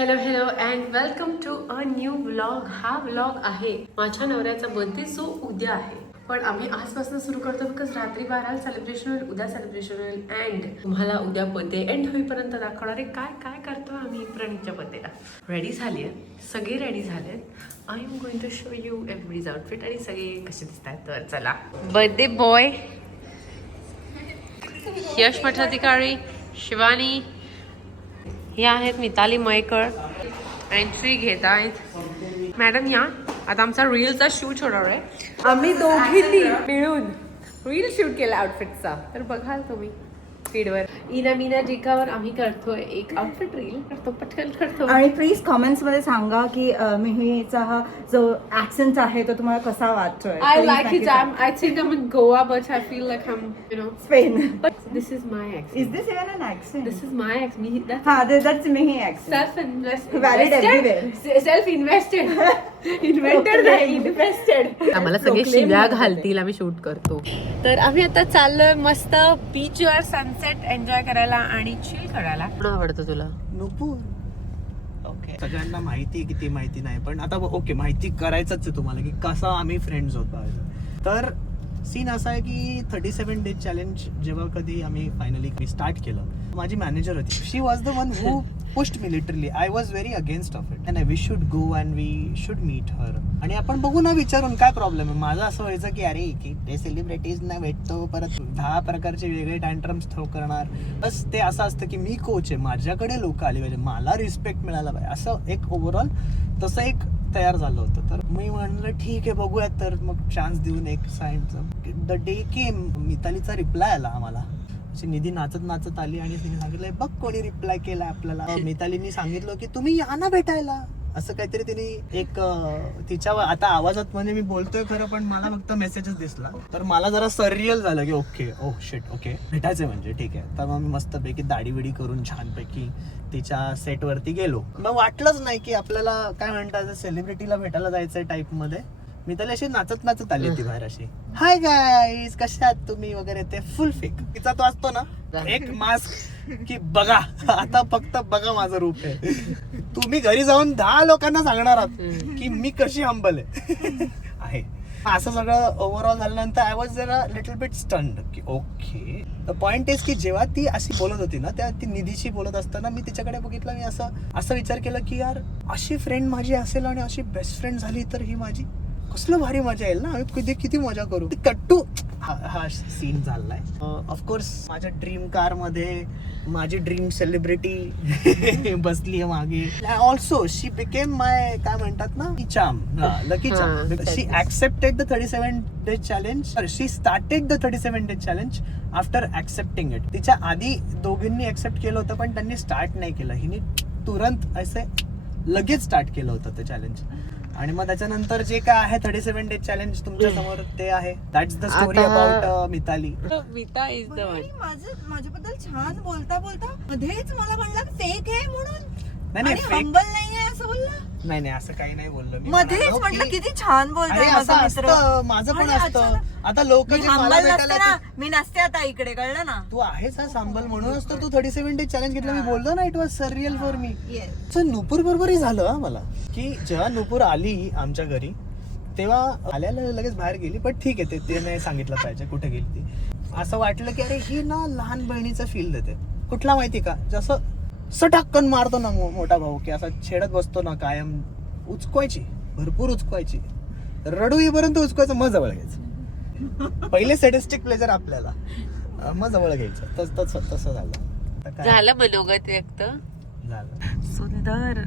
Hello hello and welcome to a new vlog. हा vlog आहे माझ्या नवऱ्याचा बर्थडे जो उद्या आहे. पण आम्ही आजपासून सुरू करतो बिकॉज रात्री 12ला सेलिब्रेशन होईल, उद्या सेलिब्रेशन होईल अँड तुम्हाला उद्या बर्थडे एंड होईपर्यंत दाखवणार आहे काय काय करतो आम्ही प्रणीतच्या बर्थडेला. रेडी झाली आहे, सगळे रेडी झाले. I am going to show you everyone's outfit आणि सगळे कसे दिसत आहेत. तर चला. बर्थडे बॉय यश मठाधिकारी, शिवानी, हे आहेत मिताली मयेकर, एंट्री घेत आहेत. मॅडम या, आता आमचा रीलचा शूट होणार आहे. आम्ही दोघींनी मिळून रील शूट केला आउटफिटचा, तर बघाल तुम्ही फीडवर. इना मीना जिकावर आम्ही करतोय एक आउटफिट रील करतो, पटकन करतो. आणि प्लीज कमेंट्स मध्ये सांगा की मिहीचा हा जो ऍक्सेंट आहे तो तुम्हाला कसा वाटतोय. I like it. I think I'm in Goa, but I feel like I'm, Spain. But this is my accent. Is this even an accent? This is my accent. That's Mihi accent. Self-invested. Valid everywhere. Self-invested. Invented नाही, invested. आम्हाला सगळे शिव्या घालतील, आम्ही shoot करतो. तर आम्ही आता चाललोय मस्त बीचवर सनसेट एन्जॉय करायला आणि चिल करायला. कुठं आवडतं तुला? नुपूर. ओके, सगळ्यांना माहिती की ती माहिती नाही, पण आता ओके माहिती करायचंच आहे तुम्हाला की कसं आम्ही फ्रेंड्स होतो. तर सीन असा आहे की 37 डेज चॅलेंज जेव्हा कधी आम्ही फायनली स्टार्ट केलं, माझी मॅनेजर होती. She was the one who pushed me literally. I was very against of it and we should go and we should meet her. आणि आपण बघू ना, विचारून काय प्रॉब्लेम आहे. माझं असं व्हायचं की अरे की ते सेलिब्रिटीज ना भेटतो, परत 10 प्रकारचे वेगळे टँट्रम्स थ्रो करणार. बस ते असं असतं की मी कोच आहे, माझ्याकडे लोक आली पाहिजे, मला रिस्पेक्ट मिळाला पाहिजे, असं एक ओव्हरऑल तसं एक तयार झालं होतं. तर मी म्हणलं ठीक आहे बघूयात, तर मग चान्स देऊन एक साईडचं द डे केम. मितालीचा रिप्लाय आला आम्हाला. निधी नाचत नाचत आली आणि तिने सांगितलंय बघ कोणी रिप्लाय केला आपल्याला. मितालीने सांगितलं की तुम्ही या ना भेटायला, असं काहीतरी तिने एक तिच्या आता आवाजात म्हणजे मी बोलतोय खरं, पण मला फक्त मेसेजच दिसला. तर मला जरा सररियल झालं की ओके ओ शिट ओके भेटायचंय म्हणजे ठीक आहे. तर मग मी मस्तपैकी दाढी बिडी करून छानपैकी तिच्या सेटवरती गेलो. मग वाटलंच नाही की आपल्याला काय म्हणतात सेलिब्रिटीला भेटायला जायचंय टाईप मध्ये. मी त्याला अशी नाचत नाचत आली ती बाहेर, अशी हाय गाईज कशा आहात तुम्ही वगैरे. ते फुल फेक तिचा तो असतो ना एक मास्क की बघा आता फक्त बघा माझं रूप आहे. तुम्ही घरी जाऊन 10 लोकांना सांगणार आहात की मी कशी हंबल आहे. असं सगळं ओव्हरऑल झाल्यानंतर आय वॉज जरा लिटल बिट स्टन्ड की ओके. द पॉइंट इज की जेव्हा ती अशी बोलत होती ना, त्या ती निधीशी बोलत असताना मी तिच्याकडे बघितलं. मी असं विचार केला की यार अशी फ्रेंड माझी असेल आणि अशी बेस्ट फ्रेंड झाली तर ही माझी कसलं भारी मजा येईल ना, आम्ही किती मजा करू. कट्टू हा सीन झालाय. ऑफकोर्स माझ्या ड्रीम कार मध्ये माझी ड्रीम सेलिब्रिटी बसली आहे मागे. ऑल्सो शी बिकेम माय काय म्हणतात ना lucky charm. She accepted the 37 days challenge. She started the 37 days challenge after accepting it. तिच्या आधी दोघींनी ऍक्सेप्ट केलं होतं पण त्यांनी स्टार्ट नाही केलं. हिने तुरंत असे लगेच स्टार्ट केलं होतं ते चॅलेंज. आणि मग त्याच्यानंतर जे काय आहे 37 डेज चॅलेंज तुमच्या समोर ते आहे. That's the story about Mitali. Mita is the one. माझ्याबद्दल छान बोलता बोलता मध्येच मला म्हणलं फेक आहे म्हणून. नाही हंबल नाहीये असं बोलला. नाही असं काही नाही बोललो मी. मध्येच म्हटलं किती छान बोलतोय माझा मित्र. माझं पण असतं. आता लोक जे मला भेटायला मी नसते आता इकडे, कळलं ना. तू आहेस हा सांबल म्हणूनच तर तू 37 डेज चॅलेंज घेतलं. मी बोललो ना it was surreal for me. Nupur बरोबरही झालं मला की जेव्हा नुपूर आली आमच्या घरी तेव्हा आल्याला लगेच बाहेर गेली. पण ठीक आहे ते नाही सांगितलं पाहिजे कुठे गेली ती. असं वाटलं की अरे ही ना लहान बहिणीचा फील देते. कुठला माहिती का, जसं सटाक्कन मारतो ना मोठा भाऊ की असा छेडत बसतो ना कायम. उचकवायची, भरपूर उचकवायची, रडू येईपर्यंत उचकवायचं, मग जवळ घ्यायचं. पहिले सॅडिस्टिक प्लेजर आपल्याला, मग जवळ घ्यायचं. तसं झालं मनोगत व्यक्त झालं. सुंदर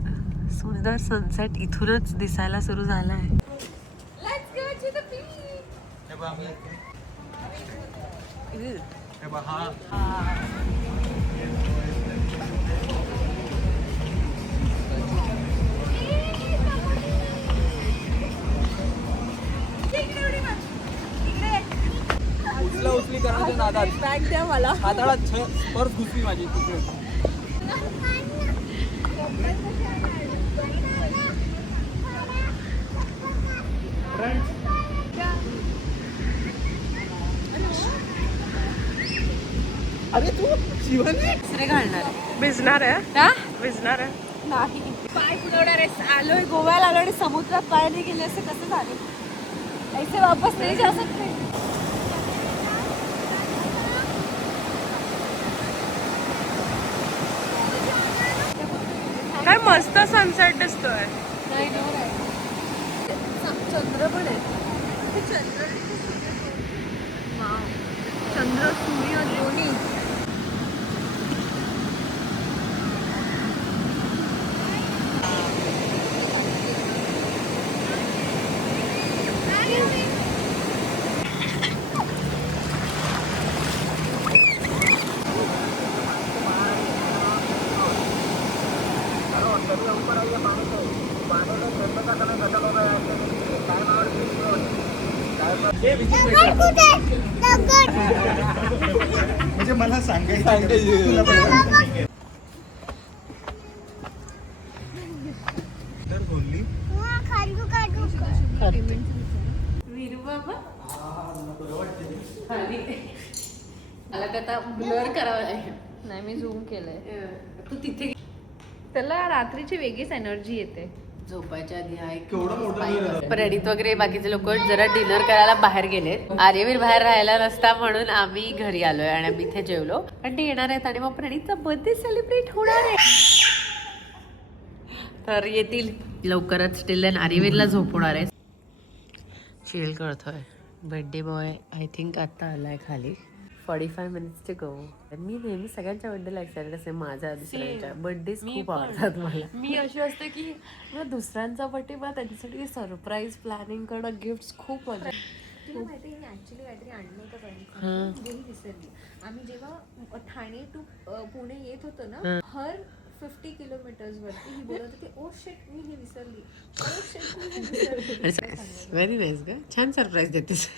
सुंदर सनसेट इथूनच दिसायला सुरू झालाय. उचली करण्याच्या नादात बॅग द्या मला. हाताळा पर्स घुसली माझी तिकडे. अरे तू शिवानी दुसरे घालणार भिजणार आहे. भिजणार आहे. नाही पाय बुडवणार आहे. आलोय गोव्याला आलो आणि समुद्रात पाय नाही गेले असं कसं झाले. ऐसे वापस नाही जा सकते. काय मस्त सनसेट दिसतोय. चंद्र पण आहे. चंद्र सूर्य दोन्ही. म्हणजे मला सांगायचं वीरू बाबा खाली मला का आता ब्लर करावं लागेल. नाही मी झूम केलंय. तू तिथे त्याला रात्रीची वेगळीच एनर्जी येते. झोपायच्या आधी हा एक प्रणित वगैरे बाकीचे लोक जरा डिनर करायला बाहेर गेलेत. आर्यवीर बाहेर राहायला नसता म्हणून आम्ही घरी आलोय आणि आम्ही इथे जेवलो. पण ते येणार आहेत आणि मग प्रणितचा बर्थडे सेलिब्रेट होणार आहे तर येतील लवकरच. स्टील देन आर्यवीरला झोपवणार आहे. चिल करतोय. बर्थडे बॉय आय थिंक आता आलाय खाली. 45 मिनिट्स टू गो. मी नेहमी सगळ्यांच्या बर्थडेला एक्साइटेड असते. माझ्या दुसऱ्यांच्या बर्थडे खूप आवडतात मला. मी अशी असते की मला दुसऱ्यांचा बर्थडे मला त्यांच्यासाठी सरप्राईज प्लॅनिंग करणं, गिफ्ट खूप मजा. तुला माहिती आहे ऍक्च्युली काहीतरी आणलं होतं हां. पण विसरली. आम्ही जेव्हा ठाणे टू पुणे येत होतो ना हर 50 किलोमीटर्स वरती ही बोलत होती ओ शिट मी हे विसरली. ओ शिट मी हे विसरली. व्हेरी नाईस ग. छान सरप्राईज देतेस.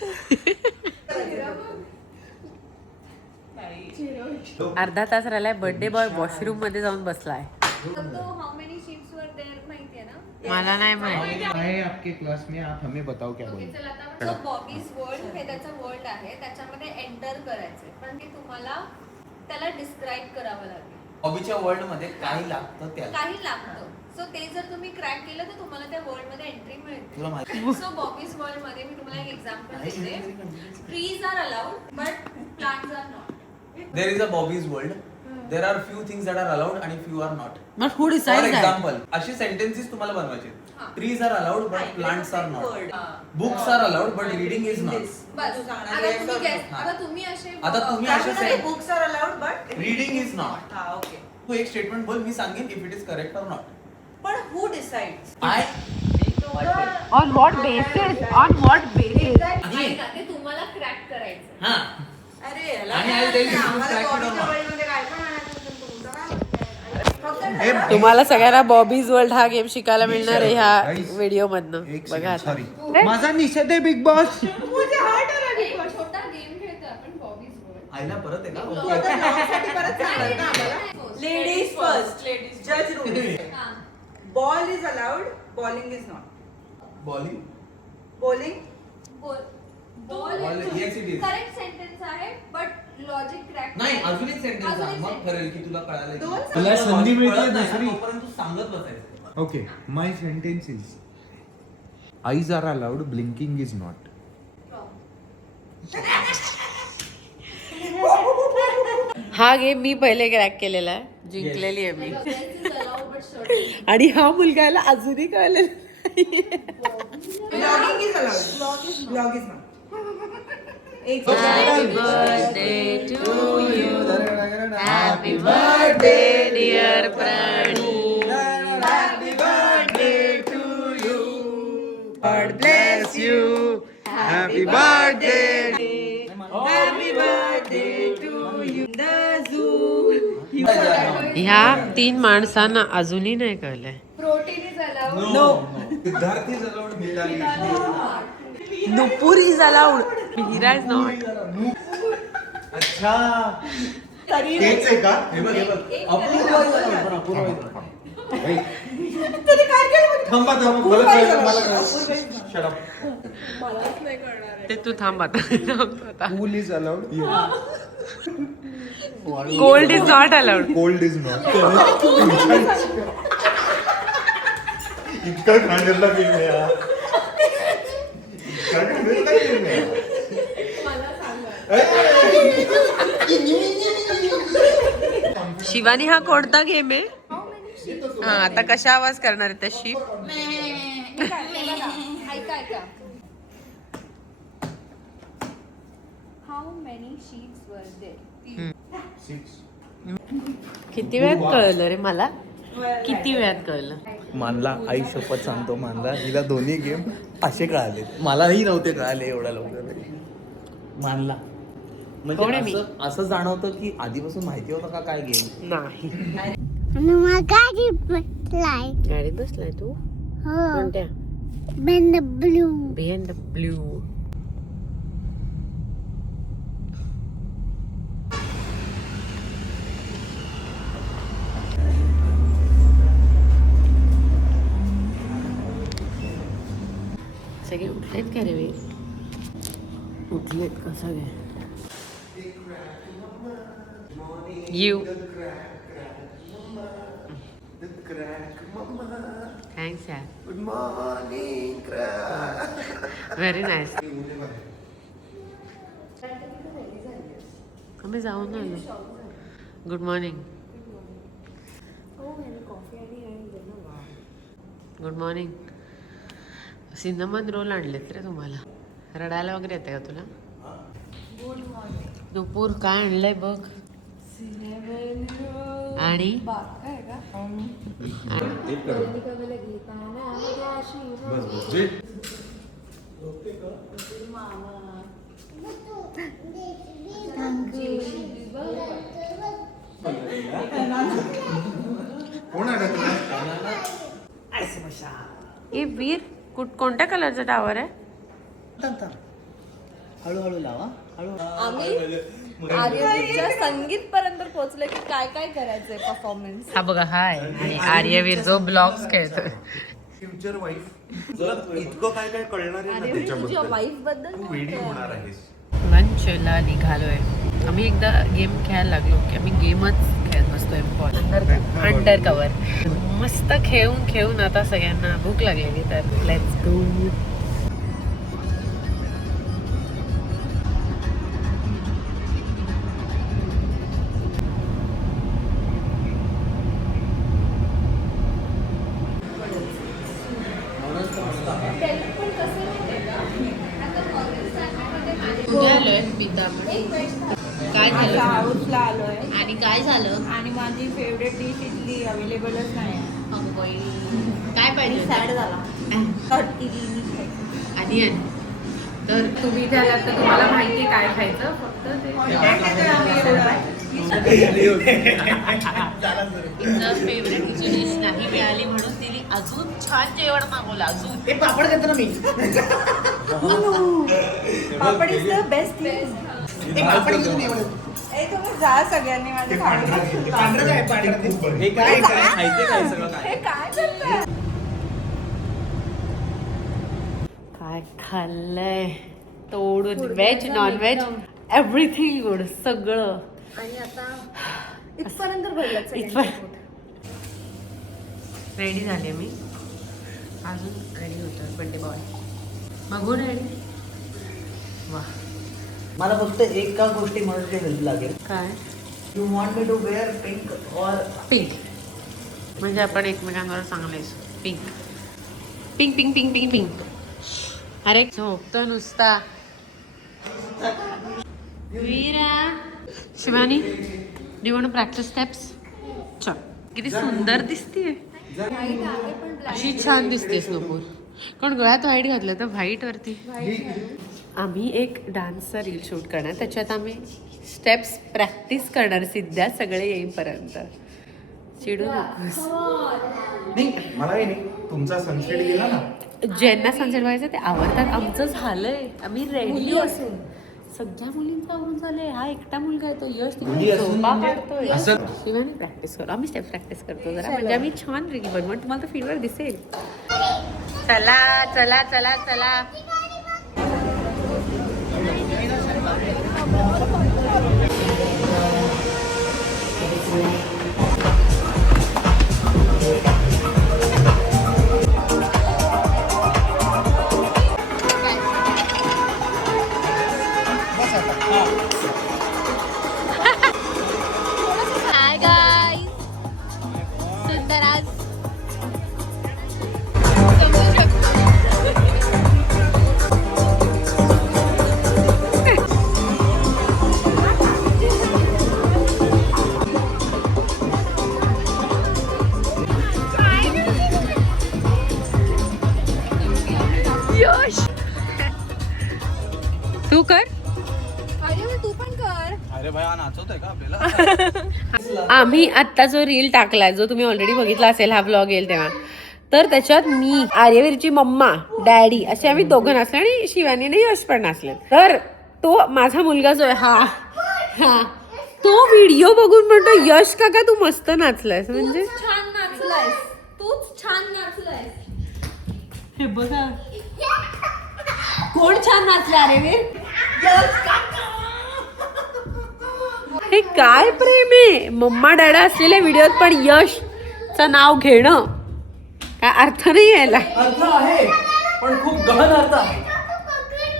अर्धा तास राहिलाय. बर्थडे बॉय वॉशरूम मध्ये जाऊन बसलाय. How many sheets were there माहिती आहे ना. मला नाही माहिती. आहे आपके क्लास में आप हमें बताओ क्या बोल. सो बॉबीज वर्ल्ड हे त्याचं वर्ल्ड आहे. त्याच्यामध्ये एंटर करायचंय पण ते तुम्हाला त्याला डिस्क्राईब करावं लागेल. हॉबीच्या वर्ल्ड मध्ये काही लागतं त्याला. काही लागतं. सो ते जर तुम्ही क्रॅक केलं तर तुम्हाला त्या वर्ल्ड मध्ये एंट्री मिळते. तुला माहिती सो बॉबीज वर्ल्ड मध्ये मी तुम्हाला एक एक्झाम्पल देते. Trees are allowed but plants are not. There is a Bobby's world. There are few things that are allowed आणि few are not. But who for decides that? Example अशी sentences तुम्हाला बनवायचे. Trees are allowed but plants are not. Books are allowed but reading is not. बस आता तुम्ही असे books are allowed but reading is not. हा okay. तू एक स्टेटमेंट बोल मी सांगेन if it is correct or not. पण who decides? I on what basis? On what basis? ऐका, ते तुम्हाला क्रॅक करायचं. हां अरे आणि I'll tell you if you crack it or not. तुम्हाला सगळ्यांना बॉबीज वर्ल्ड हा गेम शिकायला मिळणार आहे ह्या व्हिडिओ मधनं. बघा आता. सॉरी माझा निषेध आहे बिग बॉस. एक छोटा गेम खेळतो आपण बॉबीज वर्ल्ड. आईला परत आहे का. Ladies first. जज rule. Ball is allowed, bowling is not. Bowling bowling correct sentence आहे बट लॉजिक क्रॅक नाही अजून एक सेंटेन्स सांग मग ठरेल की तुला कळालं की दोन तुला संधी मिळते कळत नाही ना, दुसरी. तोपर्यंत तू सांगत बसायचं. Okay, my sentence is eyes are allowed, blinking is not. हा गेम मी पहिले क्रॅक केलेला आहे. जिंकलेली आहे मी. आणि हा मुलगा याला अजूनही कळलेला नाहीये. Blogging is allowed. Blog is not. Happy birthday to you. Happy birthday dear Prani. Happy birthday to you. God bless you. Happy birthday. Happy birthday to you. ह्या 3 माणसांना अजूनही नाही कळलंय. Protein is allowed. विद्यार्थी अलाउड मिळाली. Nupur is allowed. Mihira is not. अच्छा तेच आहे का? हे बघ अपूर्व पण अपूर्व थांबा शट अप. ते तू थांब आता. Pool is allowed. Cold is not allowed. Cold is not. इतका घाणेरडा गेम आहे हा. इतका घाणेरडा गेम आहे. शिवानी हा कोणता गेम आहे? हा आता कशा आवाज करणार आहे तशी? ऐका how many sheets were there? किती वेळात कळलं रे मला? किती वेळात कळलं? मानला, आई शपथ सांगतो मानला, हिला दोन्ही गेम असे कळाले, मलाही नव्हते कळाले एवढ्या लवकर. मानला कोण आहे मी? म्हणजे असं जाणवतं की आधीपासून माहिती होतं का काय गेम. नाही. गाडीत बसलाय. गाडीत बसलाय तू? हो. कोणत्या? BMW. BMW. सगळे उठलेत का रे वे? उठलेत का सगळे? यू थँक्स यार. Good morning. Very nice. आम्ही जाऊन आलो. Good morning. Good morning. Cinnamon roll आणलेत रे तुम्हाला. रडायला वगैरे येते का तुला? दुपूर काय आणलंय बघ. आणि कोण आहे तुला? हे वीर कोणत्या कलरचा टावर आहे? हळूहळू लावा. आम्ही आर्यवीरच्या संगीत पर्यंत पोहोचले की काय काय करायचंय परफॉर्मन्स. हा बघा हाय आणि आर्यवीर जो ब्लॉग्स खेळतोय. Future wife. तुला इतकं काय काय कळणार आहे ना आर्यवीर तुझ्या त्याच्याबद्दल. वाईफ बद्दल तू वेडी होणार आहेस. लंचला निघालोय. आम्ही एकदा गेम खेळायला लागलो की आम्ही गेमच खेळत बसतोय. अंडर कवर मस्त खेळून खेळून आता सगळ्यांना भूक लागलेली तर लेट्स गो. काय झालं? हाऊसला आलोय आणि काय झालं? आणि माझी फेवरेट डिश इथली अवेलेबलच नाही. काय पाहिजे? सॅड झाला. आधी तर तुम्ही इथे आलात तर तुम्हाला माहिती आहे काय खायचं. फक्त तिचं फेवरेट तिची डिश नाही मिळाली म्हणून तिने अजून छान जेवण मागवलं. अजून पापड देतो ना मी. पापड इज द बेस्ट थिंग. तुम्ही जा सगळ्यांनी माझ्या हे काय काय माहिती काय सगळं काय? हे काय करताय? काय खाल्लंय तोडून. Veg non veg everything good सगळं. आणि आता इथपर्यंत भरलं. रेडी झाले मी. अजून रेडी होतं बड्डे बॉय. बघू रेडी. वा. मला फक्त एका गोष्टी मध्ये हेल्प लागेल. काय? You want me to wear pink or pink म्हणजे आपण एकमेकांवर चांगले pink pink pink pink pink pink. अरे झोपतो नुसता. Veera. Shivani do want to practice steps? चल. किती सुंदर दिसतीये. अशी छान दिसतेस नुपूर. कोण गळ्यात व्हाईट घातलं तर व्हाईट वरती. आम्ही एक डान्सचा रील शूट करणार. त्याच्यात आम्ही स्टेप्स प्रॅक्टिस करणार सिद्ध्या सगळे येईपर्यंत. चिडू नकोस. नाही मला नाही तुमचा सनसेट गेला ना. ज्यांना सनसेट व्हायचं ते आवडतात. आमचं झालंय. आम्ही रेडी असून सगळ्या मुलींचं आवरून झालंय. हा एकटा मुलगा आहे तो यश तिकडे झोपा काढतोय. शिवानी प्रॅक्टिस करू. आम्ही स्टेप प्रॅक्टिस करतो जरा म्हणजे आम्ही छान रील बनवून तुम्हाला तर फीडवर दिसेल. चला चला चला चला. बनवताय का आपल्याला? आम्ही आत्ता जो रील टाकलाय जो तुम्ही ऑलरेडी बघितला असेल हा व्लॉग येईल तेव्हा, तर त्याच्यात मी आर्यवीरची मम्मा डॅडी असे आम्ही दोघं नाचले आणि शिवानीने यश पण नाचले. तर तो माझा मुलगा जो आहे हा तो व्हिडिओ बघून म्हणतो यश काका तू मस्त नाचलायस. म्हणजे छान नाचलायस, तूच छान नाचलायस. हे बघा कोण छान नाचला आर्यवीर. हे काय प्रेम आहे मम्मा डॅडा असलेल्या व्हिडिओत पण यशचं नाव घेणं काय अर्थ नाही यायला. अर्थ आहे पण खूप गहन अर्थ आहे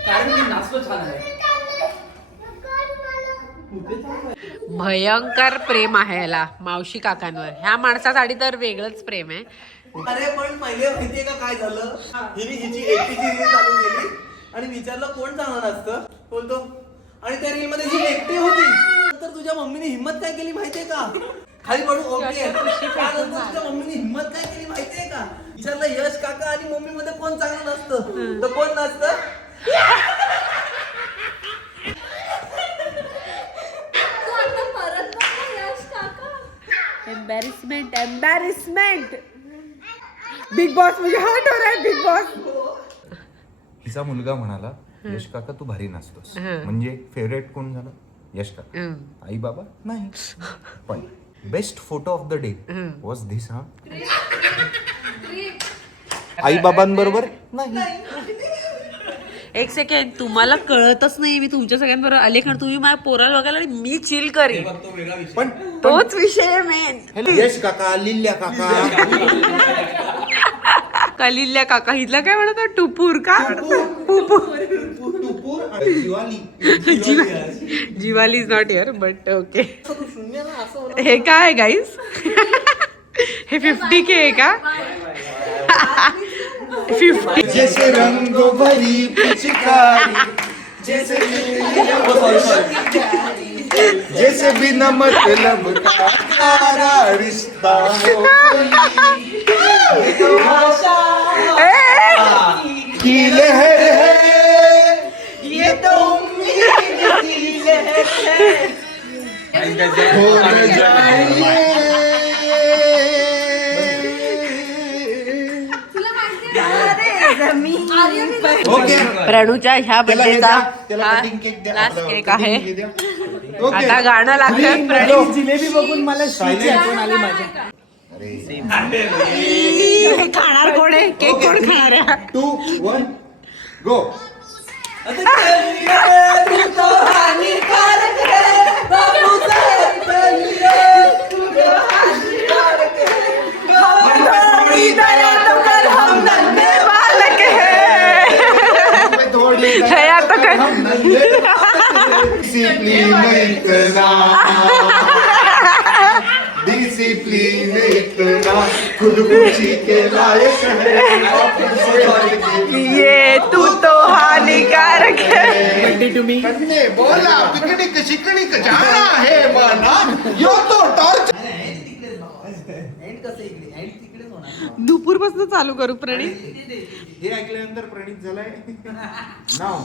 कारण की नाचतो छान आहे. भयंकर प्रेम आहे याला मावशी काकांवर. ह्या माणसासाठी तर वेगळंच प्रेम आहे. अरे पण पहिले माहितीये का काय झालं, हिने हिची एकटीची रील चालू केली आणि विचारलं कोण चांगलं नसतं, बोलतो आणि त्या रील मध्ये जी एकटी होती तर तुझ्या मम्मीने हिम्मत काय केली माहितीये का, खाली पडू ओके, त्यानंतर तुझ्या मम्मीने हिम्मत काय केली माहितीये का, विचारलं यश काका आणि मम्मी मध्ये कोण चांगलं नसतं तर कोण नसतं. तू आता परत बघ यश काका. एम्बॅरेसमेंट बिग बॉस मुझे हर्ट हो रहा है बिग बॉस. हिचा मुलगा म्हणाला यश काका तू भारी नाचतोस. म्हणजे फेवरेट कोण झालं? यश काका. आई बाबा नाही. पण best photo of the day was this. हा आई बाबांबरोबर नाही. एक सेकंड तुम्हाला कळतच नाही मी तुमच्या सगळ्यांबरोबर आले कारण तुम्ही माझ्या पोराला बघायला आणि मी चिल करेन. पण तोच विषय मेन. यश काका लिल्ल्या काका कलिल्ल्या काका हिथला काय म्हणतात टुपूर का Jivali is not here but okay. हे काय गाईस हे 50K आहे का 50. जैसे रंगो भरी पिचकारी जैसे बिना मतलब का सारा रिश्ता हो की लहर है ये तो उम्मीद की लहर है हो न जाए. ओके प्रणूच्या ह्या बर्थडेचा त्याला कटिंग केक द्या. लास्ट आपला केक cutting आहे. केक द्या. ओके. आता गाणं लागतं प्रणू. जिलेबी बघून मला श्रीची आठवण आली माझ्या. हे खाणार कोण आहे केक कोण खाणार आहे 2 1 गो. डिसिप्लिन इतना खुद खुशी के लायक है ये तू तो हानिकारक है. तुम्ही कन्ने बोला पिकनिक शिकनिक जाना है मना यो तो टॉर्च. एंड कसं इकडे एंड तिकडेच होणार. दुपूर पासून चालू करू प्रणीत. हे ऐकल्यानंतर प्रणित झालाय नाव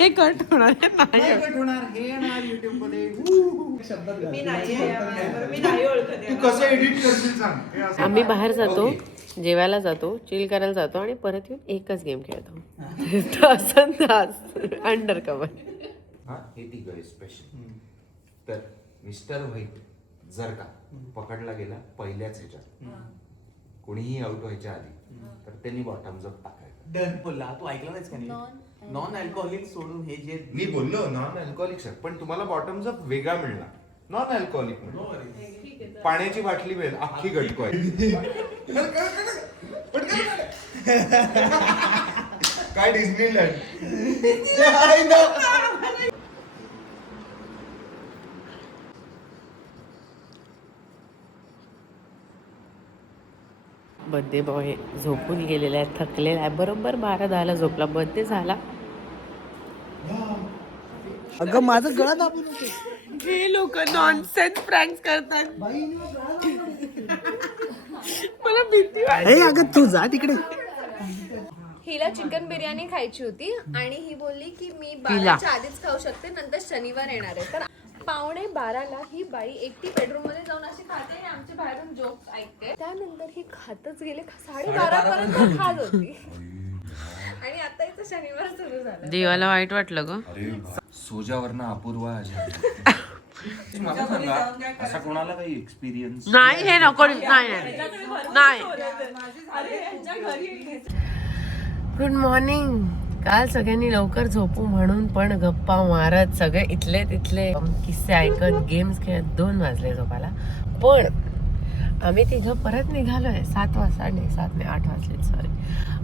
हे कट होणार आहे नाही कट होणार हे येणार युट्यूब मध्ये. तू कसं एडिट करशील सांग. हे असं. आम्ही बाहेर जातो जेवायला जातो चिल करायला जातो आणि परत येऊन एकच गेम खेळतो तासन तास अंडर कवर. हा हे ती गय स्पेशल. तर मिस्टर व्हाईट जर का पकडला गेला पहिल्याच ह्याच्यात कोणीही आउट व्हायच्या आधी तर त्यांनी बॉटम्स अप टाकायचं. डन बोलला तू ऐकलं नाहीस का नाही. नॉन अल्कोहोलिक सोडून हे जे मी बोललो नॉन अल्कोहोलिक सर पण तुम्हाला बॉटम्स अप वेगळा मिळणार. नॉन अल्कोहोलिक पाण्याची बाटली मिळेल अख्खी गटको आहे. काय डिस्नीलँड. बर्थडे बॉय झोपून गेलेला आहे थकलेला आहे बरोबर 12-10 झोपला. बर्थडे झाला. अगं माझं गळा दाबून होते. हे लोक नॉनसेन्स प्रँक्स करतात. मला भीती वाटते. अगं तू जा तिकडे. हिला चिकन बिर्याणी खायची होती आणि ही बोलली की मी तिला. 12च्या आधीच खाऊ शकते, नंतर शनिवार येणार आहे. तर 11:45 ही बाई एकटी बेडरूम मध्ये जाऊन अशी खाते आणि आमच्या बाहेरून जोक्स ऐकते. त्यानंतर ही खातच गेले, 12:30 पर्यंत खात होती. आणि आता इथं शनिवार सुरू झाला. देवाला वाईट वाटलं ग. सोजावरनं अपूर्वा मला सांगा, असा कोणाला काही एक्सपिरियन्स नाही हे नको नाही गुड मॉर्निंग. काल सगळ्यांनी लवकर झोपू म्हणून पण गप्पा मारत सगळे इथले तिथले किस्से ऐकत गेम्स खेळत 2 वाजले झोपायला. पण आम्ही तिघं परत निघालोय 7 वाजता. नाही 7 नाही 8 वाजले, सॉरी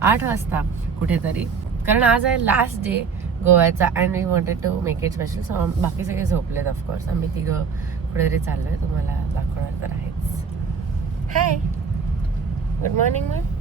8 वाजता कुठेतरी. कारण आज आहे लास्ट डे गोव्याचा and we wanted to make it special. So बाकी सगळे झोपलेत ऑफकोर्स. आम्ही तिघं कुठेतरी चाललोय, तुम्हाला दाखवणार तर आहेच. Hi good morning ma'am.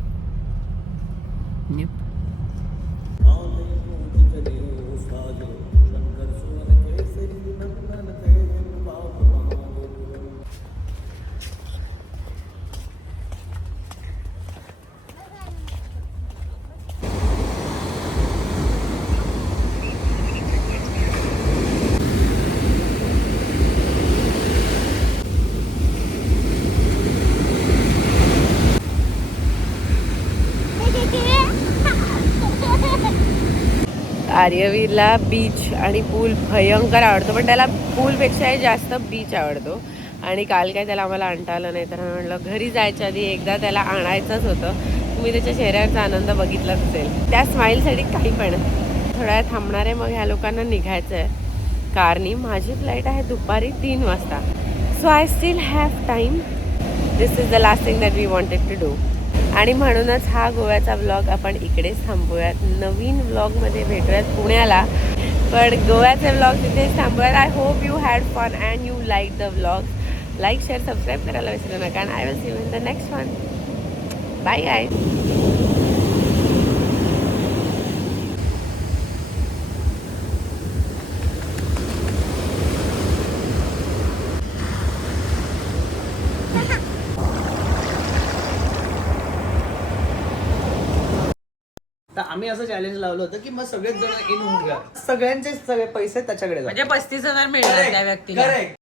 आर्यवीरला बीच आणि पूल भयंकर आवडतो, पण त्याला पूलपेक्षाही जास्त बीच आवडतो. आणि काल काय त्याला आम्हाला आणता आलं नाही, तर म्हटलं घरी जायच्या आधी एकदा त्याला आणायचंच होतं. तुम्ही त्याच्या चेहऱ्यावरचा आनंद बघितलाच असेल. त्या स्माईलसाठी काही पण. थोड्या वेळ थांबणार आहे, मग ह्या लोकांना निघायचं आहे कारनी. माझी फ्लाईट आहे दुपारी 3 वाजता. So I still have time. This is the last thing that we wanted to do. आणि म्हणूनच हा गोव्याचा व्लॉग आपण इकडेच थांबूयात. नवीन व्लॉगमध्ये भेटूयात पुण्याला, पण गोव्याचे व्लॉग तिथेच थांबूयात. I hope you had fun and you like the vlog. Like share subscribe करायला विसरू नका. And I will see you in the next one. Bye guys. तर आम्ही असं चॅलेंज लावलं होतं की मग सगळेच जण इन होऊया, सगळ्यांचे सगळे पैसे त्याच्याकडे जातात. म्हणजे 35,000 मिळणार त्या व्यक्तीला. करेक्ट.